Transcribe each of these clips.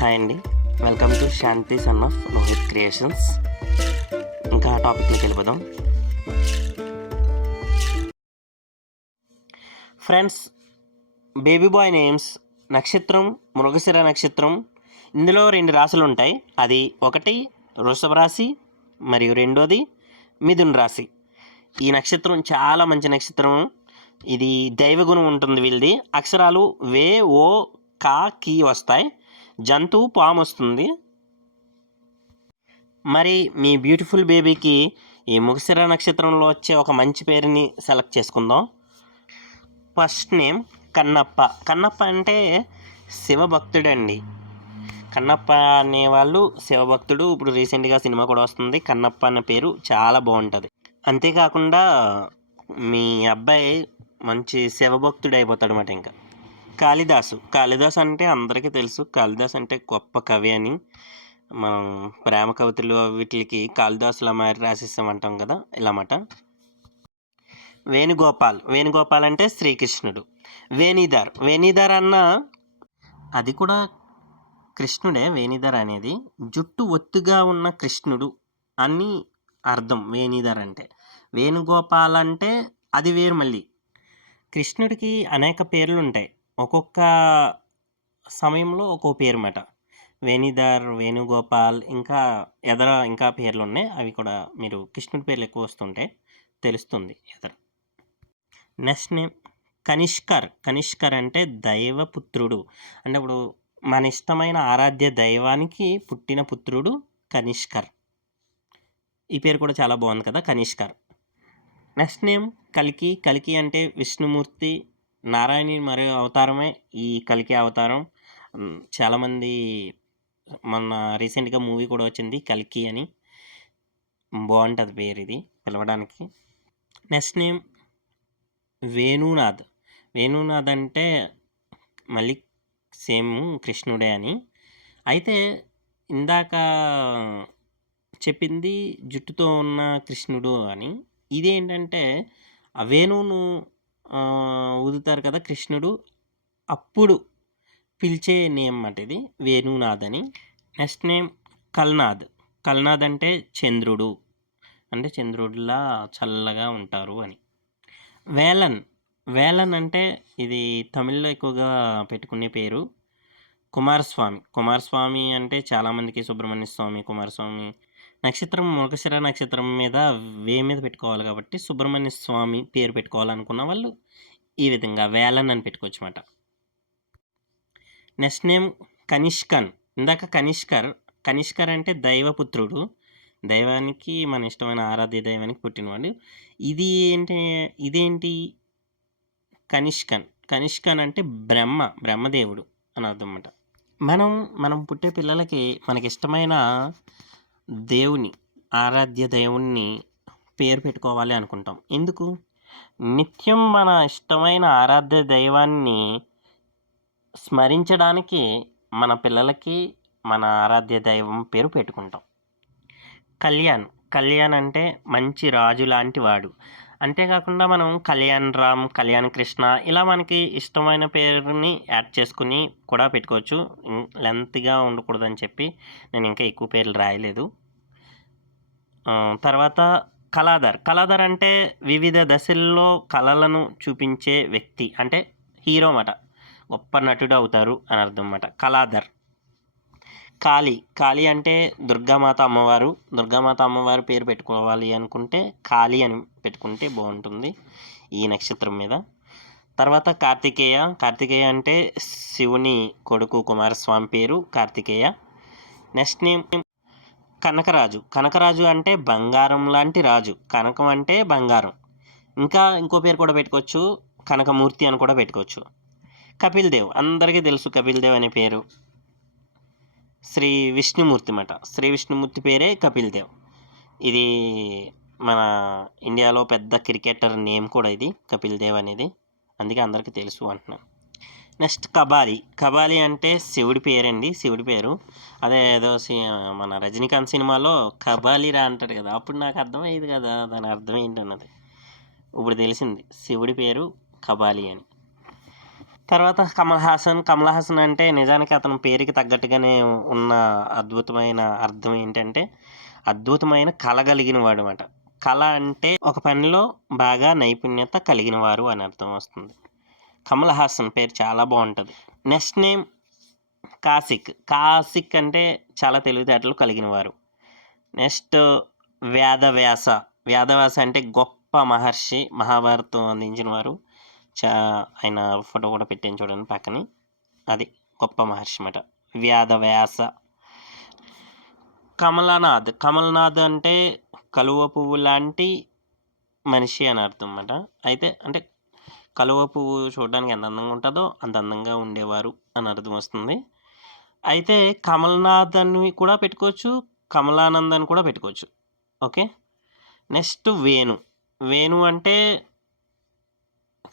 Hi అండి. Welcome to Shanti son of Rohit creations ఇంకా టాపిక్లోకి వెళ్ళిపోదాం. ఫ్రెండ్స్ బేబీ బాయ్ నేమ్స్ నక్షత్రం మృగశిర నక్షత్రం ఇందులో రెండు రాశులు ఉంటాయి. అది ఒకటి వృషభ రాశి మరియు రెండోది మిథున్ రాశి. ఈ నక్షత్రం చాలా మంచి నక్షత్రం. ఇది దైవగుణం ఉంటుంది వీళ్ళది. అక్షరాలు వే ఓ కా కీ వస్తాయి. జంతువు పాము వస్తుంది మరి మీ బ్యూటిఫుల్ బేబీకి ఈ ముగశిర నక్షత్రంలో వచ్చే ఒక మంచి పేరుని సెలెక్ట్ చేసుకుందాం. First name Kannappa. కన్నప్ప అంటే శివభక్తుడండి. కన్నప్ప అనేవాళ్ళు శివభక్తుడు. ఇప్పుడు రీసెంట్గా సినిమా కూడా వస్తుంది. కన్నప్ప అనే పేరు చాలా బాగుంటుంది. అంతేకాకుండా మీ అబ్బాయి మంచి శివభక్తుడు అయిపోతాడు అనమాట ఇంకా. కాళిదాసు. కాళిదాస్ అంటే అందరికీ తెలుసు. కాళిదాస్ అంటే గొప్ప కవి అని మనం ప్రేమ కవితలు వీటికి కాళిదాసుల మారి రాసిస్తామంటాం కదా ఇలా మాట. వేణుగోపాల్. వేణుగోపాల్ అంటే శ్రీకృష్ణుడు. వేణీధర్. వేణీధర్ అన్న అది కూడా కృష్ణుడే వేణిధర్ అనేది. జుట్టు ఒత్తుగా ఉన్న కృష్ణుడు అని అర్థం వేణీధర్ అంటే. వేణుగోపాల్ అంటే అది వేరు మళ్ళీ కృష్ణుడికి అనేక పేర్లు ఉంటాయి ఒక్కొక్క సమయంలో ఒక్కో పేరు మాట వేణిధర్ వేణుగోపాల్ ఇంకా ఎదర ఇంకా పేర్లు ఉన్నాయి అవి కూడా మీరు కృష్ణుడి పేర్లు ఎక్కువ వస్తుంటే తెలుస్తుంది ఎదర. Next name కనిష్కర్. కనిష్కర్ అంటే దైవపుత్రుడు అంటే ఇప్పుడు మన ఇష్టమైన ఆరాధ్య దైవానికి పుట్టిన పుత్రుడు కనిష్కర్. ఈ పేరు కూడా చాలా బాగుంది కదా కనిష్కర్. నెక్స్ట్ నేమ్ కలికి. కలికి అంటే విష్ణుమూర్తి నారాయణి మరియు అవతారమే ఈ కలికి అవతారం. చాలామంది మొన్న రీసెంట్గా మూవీ కూడా వచ్చింది కల్కి అని. బాగుంటుంది పేరు ఇది పిలవడానికి. Next name Venunath. వేణునాథ్ అంటే మళ్ళీ సేమ్ కృష్ణుడే అని. అయితే ఇందాక చెప్పింది జుట్టుతో ఉన్న కృష్ణుడు అని. ఇదేంటంటే ఆ వేణువును ఊదుతారు కదా కృష్ణుడు. అప్పుడు పిలిచే నేమ్ అన్నమాట ఇది వేణునాథ్ అని. Next name కల్నాథ్. కల్నాథ్ అంటే చంద్రుడు. అంటే చంద్రుడిలా చల్లగా ఉంటారు అని. వేలన్. వేలన్ అంటే ఇది తమిళ్ళో ఎక్కువగా పెట్టుకునే పేరు. కుమారస్వామి. కుమారస్వామి అంటే చాలామందికి సుబ్రహ్మణ్య స్వామి కుమారస్వామి నక్షత్రం మృగశిర నక్షత్రం మీద వే మీద పెట్టుకోవాలి కాబట్టి సుబ్రహ్మణ్య స్వామి పేరు పెట్టుకోవాలనుకున్న వాళ్ళు ఈ విధంగా వేలన్ అని పెట్టుకోవచ్చు అనమాట నెక్స్ట్ నేమ్ కనిష్కన్. ఇందాక కనిష్కర్ కనిష్కర్ అంటే దైవపుత్రుడు. దైవానికి మన ఇష్టమైన ఆరాధ్య దైవానికి పుట్టినవాడు. ఇది ఏంటి ఇదేంటి? కనిష్కన్. కనిష్కన్ అంటే బ్రహ్మ బ్రహ్మదేవుడు అని అర్థం అన్నమాట. మనం మనం పుట్టే పిల్లలకి మనకి ఇష్టమైన దేవుని ఆరాధ్య దేవుణ్ణి పేరు పెట్టుకోవాలి అనుకుంటాం. ఎందుకు? నిత్యం మన ఇష్టమైన ఆరాధ్య దైవాన్ని స్మరించడానికి మన పిల్లలకి మన ఆరాధ్య దైవం పేరు పెట్టుకుంటాం. కళ్యాణ్ కళ్యాణ్ అంటే మంచి రాజు లాంటి వాడు. అంతేకాకుండా మనం కళ్యాణ్ రామ్ కళ్యాణ్ కృష్ణ ఇలా మనకి ఇష్టమైన పేరుని యాడ్ చేసుకుని కూడా పెట్టుకోవచ్చు. లెంత్గా ఉండకూడదని చెప్పి నేను ఇంకా ఎక్కువ పేర్లు రాయలేదు. తర్వాత కళాధర్. కళాధర్ అంటే వివిధ దశల్లో కళలను చూపించే వ్యక్తి. అంటే హీరో అన్నమాట. గొప్ప నటుడు అవుతారు అని అర్థం అన్నమాట. కళాధర్. కాళీ. కాళీ అంటే దుర్గామాత అమ్మవారు. దుర్గామాత అమ్మవారు పేరు పెట్టుకోవాలి అనుకుంటే కాళీ అని పెట్టుకుంటే బాగుంటుంది ఈ నక్షత్రం మీద. తర్వాత కార్తికేయ. కార్తికేయ అంటే శివుని కొడుకు కుమారస్వామి పేరు Karthikeya. Next name Kanakaraju. Kanakaraju అంటే బంగారం లాంటి రాజు. కనకం అంటే బంగారం. ఇంకా ఇంకో పేరు కూడా పెట్టుకోవచ్చు. కనకమూర్తి అని కూడా పెట్టుకోవచ్చు. కపిల్ దేవ్ అందరికీ తెలుసు కపిల్ దేవ్ అనే పేరు. శ్రీ విష్ణుమూర్తి అన్నమాట. శ్రీ విష్ణుమూర్తి పేరే కపిల్ దేవ్ ఇది మన ఇండియాలో పెద్ద క్రికెటర్ నేమ్ కూడా ఇది. కపిల్ దేవ్ అనేది. అందుకే అందరికీ తెలుసు అంటున్నాను. నెక్స్ట్ కబాలి. కబాలి అంటే శివుడి పేరండి శివుడి పేరు. అదే ఏదో సి- మన రజనీకాంత్ సినిమాలో కబాలిరా అంటాడు కదా అప్పుడు నాకు అర్థమయ్యేది కదా దాని అర్థం ఏంటన్నది. ఇప్పుడు తెలిసింది శివుడి పేరు కబాలి అని. తర్వాత కమల్ హాసన్. కమల్ హాసన్ అంటే నిజానికి అతని పేరుకి తగ్గట్టుగానే ఉన్న అద్భుతమైన అర్థం ఏంటంటే అద్భుతమైన కళ కలిగిన వాడు అనమాట కళ అంటే ఒక పనిలో బాగా నైపుణ్యత కలిగిన వారు అని అర్థం వస్తుంది. కమల్ హాసన్ పేరు చాలా బాగుంటుంది. నెక్స్ట్ నేమ్ కాసిక్ కాసిక్ అంటే చాలా తెలివితేటలు కలిగిన వారు నెక్స్ట్ వేదవ్యాస వేదవ్యాస అంటే గొప్ప మహర్షి మహాభారతం అందించిన వారు చా ఆయన ఫోటో కూడా పెట్టాను చూడండి పక్కని. అది గొప్ప మహర్షి అన్నమాట. వ్యాధవ్యాస కమలనాథ్. కమలనాథ్ అంటే కలువ పువ్వు లాంటి మనిషి అని అర్థం అన్నమాట. అయితే అంటే కలువ పువ్వు చూడడానికి ఎంత అందంగా ఉంటుందో అంత అందంగా ఉండేవారు అని అర్థం వస్తుంది. అయితే కమల్నాథ్ అని కూడా పెట్టుకోవచ్చు కమలానంద్ అని కూడా పెట్టుకోవచ్చు. ఓకే? నెక్స్ట్ వేణు. వేణు అంటే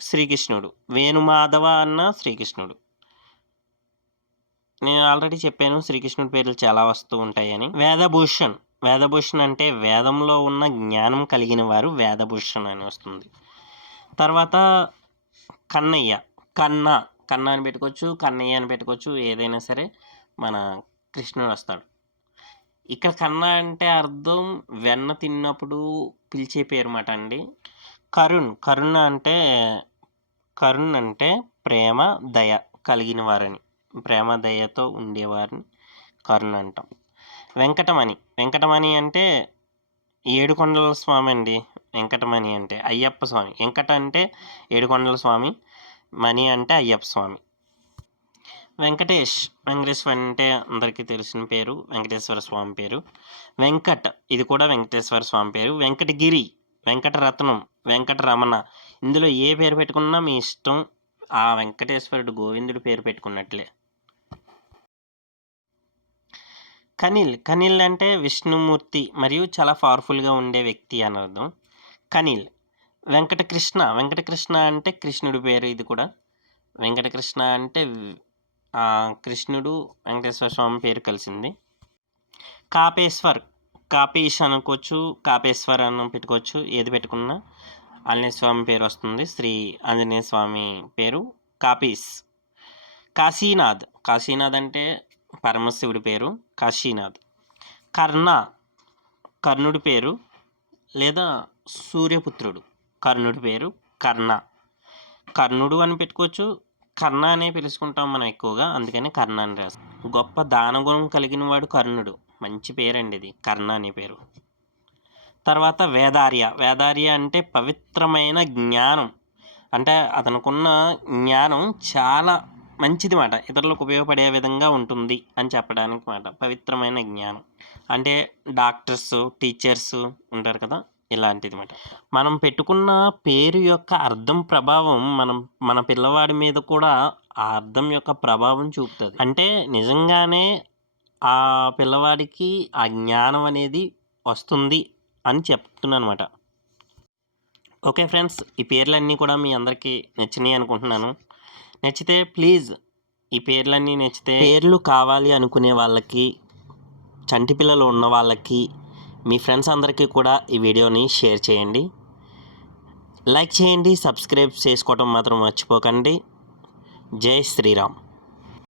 శ్రీకృష్ణుడు. వేణుమాధవ అన్న శ్రీకృష్ణుడు. నేను ఆల్రెడీ చెప్పాను శ్రీకృష్ణుడి పేర్లు చాలా వస్తూ ఉంటాయని. వేదభూషణ్. వేదభూషణ్ అంటే వేదంలో ఉన్న జ్ఞానం కలిగిన వారు వేదభూషణ్ అని వస్తుంది. తర్వాత కన్నయ్య. కన్న కన్న అని పెట్టుకోవచ్చు కన్నయ్య అని పెట్టుకోవచ్చు ఏదైనా సరే మన కృష్ణుడు వస్తాడు. ఇక్కడ కన్న అంటే అర్థం వెన్న తిన్నప్పుడు పిలిచే పేరు మాట అండి. కరుణ్. కరుణ అంటే కరుణ్ అంటే ప్రేమ దయ కలిగిన వారని. ప్రేమ దయతో ఉండేవారిని కరుణ్ అంటాం. వెంకటమణి. వెంకటమణి అంటే ఏడుకొండల స్వామి అండి. వెంకటమణి అంటే అయ్యప్ప స్వామి. వెంకట అంటే ఏడుకొండల స్వామి మణి అంటే అయ్యప్ప స్వామి. వెంకటేష్ వెంకటేశ్వర అంటే అందరికీ తెలిసిన పేరు వెంకటేశ్వర స్వామి పేరు. వెంకట్ ఇది కూడా వెంకటేశ్వర స్వామి పేరు. వెంకటగిరి వెంకటరత్నం వెంకటరమణ. ఇందులో ఏ పేరు పెట్టుకున్నా మీ ఇష్టం ఆ వెంకటేశ్వరుడు గోవిందుడు పేరు పెట్టుకున్నట్లే. కనిల్ కనిల్ అంటే విష్ణుమూర్తి మరియు చాలా పవర్ఫుల్గా ఉండే వ్యక్తి అని అర్థం. కనిల్. వెంకటకృష్ణ వెంకటకృష్ణ అంటే కృష్ణుడి పేరు ఇది కూడా. వెంకటకృష్ణ అంటే కృష్ణుడు వెంకటేశ్వర స్వామి పేరు కలిసింది. కాపేశ్వర్ కాపీష్ అనుకోవచ్చు కాపేశ్వర్ అని పెట్టుకోవచ్చు ఏది పెట్టుకున్నా ఆంజనేయ స్వామి పేరు వస్తుంది శ్రీ ఆంజనేయ స్వామి పేరు కాపీస్ కాశీనాథ్ కాశీనాథ్ అంటే పరమశివుడి పేరు కాశీనాథ్. కర్ణ కర్ణుడి పేరు లేదా సూర్యపుత్రుడు. కర్ణుడి పేరు కర్ణ. కర్ణుడు అని పెట్టుకోవచ్చు. కర్ణ అనే పిలుచుకుంటాం మనం ఎక్కువగా. అందుకని కర్ణ అని రాస్తాం. గొప్ప దానగుణం కలిగిన వాడు కర్ణుడు. మంచి పేరండి ఇది. కర్ణ అనే పేరు. తర్వాత వేదార్య. వేదార్య అంటే పవిత్రమైన జ్ఞానం. అంటే అతనుకున్న జ్ఞానం చాలా మంచిది మాట. ఇతరులకు ఉపయోగపడే విధంగా ఉంటుంది అని చెప్పడానికి మాట. పవిత్రమైన జ్ఞానం. అంటే డాక్టర్స్ టీచర్స్ ఉంటారు కదా. ఇలాంటిది మనం పెట్టుకున్న పేరు యొక్క అర్థం ప్రభావం మనం మన పిల్లవాడి మీద కూడా ఆ అర్థం యొక్క ప్రభావం చూపుతుంది. అంటే నిజంగానే ఆ పిల్లవాడికి ఆ జ్ఞానం అనేది వస్తుంది అని చెప్తున్నాను అనమాట ఓకే ఫ్రెండ్స్ ఈ పేర్లన్నీ కూడా మీ అందరికీ నచ్చినాయి అనుకుంటున్నాను. నచ్చితే ప్లీజ్ ఈ పేర్లన్నీ నచ్చితే పేర్లు కావాలి అనుకునే వాళ్ళకి చంటి పిల్లలు ఉన్న వాళ్ళకి మీ ఫ్రెండ్స్ అందరికీ కూడా ఈ వీడియోని షేర్ చేయండి. లైక్ చేయండి సబ్స్క్రైబ్ చేసుకోవటం మాత్రం మర్చిపోకండి. జై శ్రీరామ్.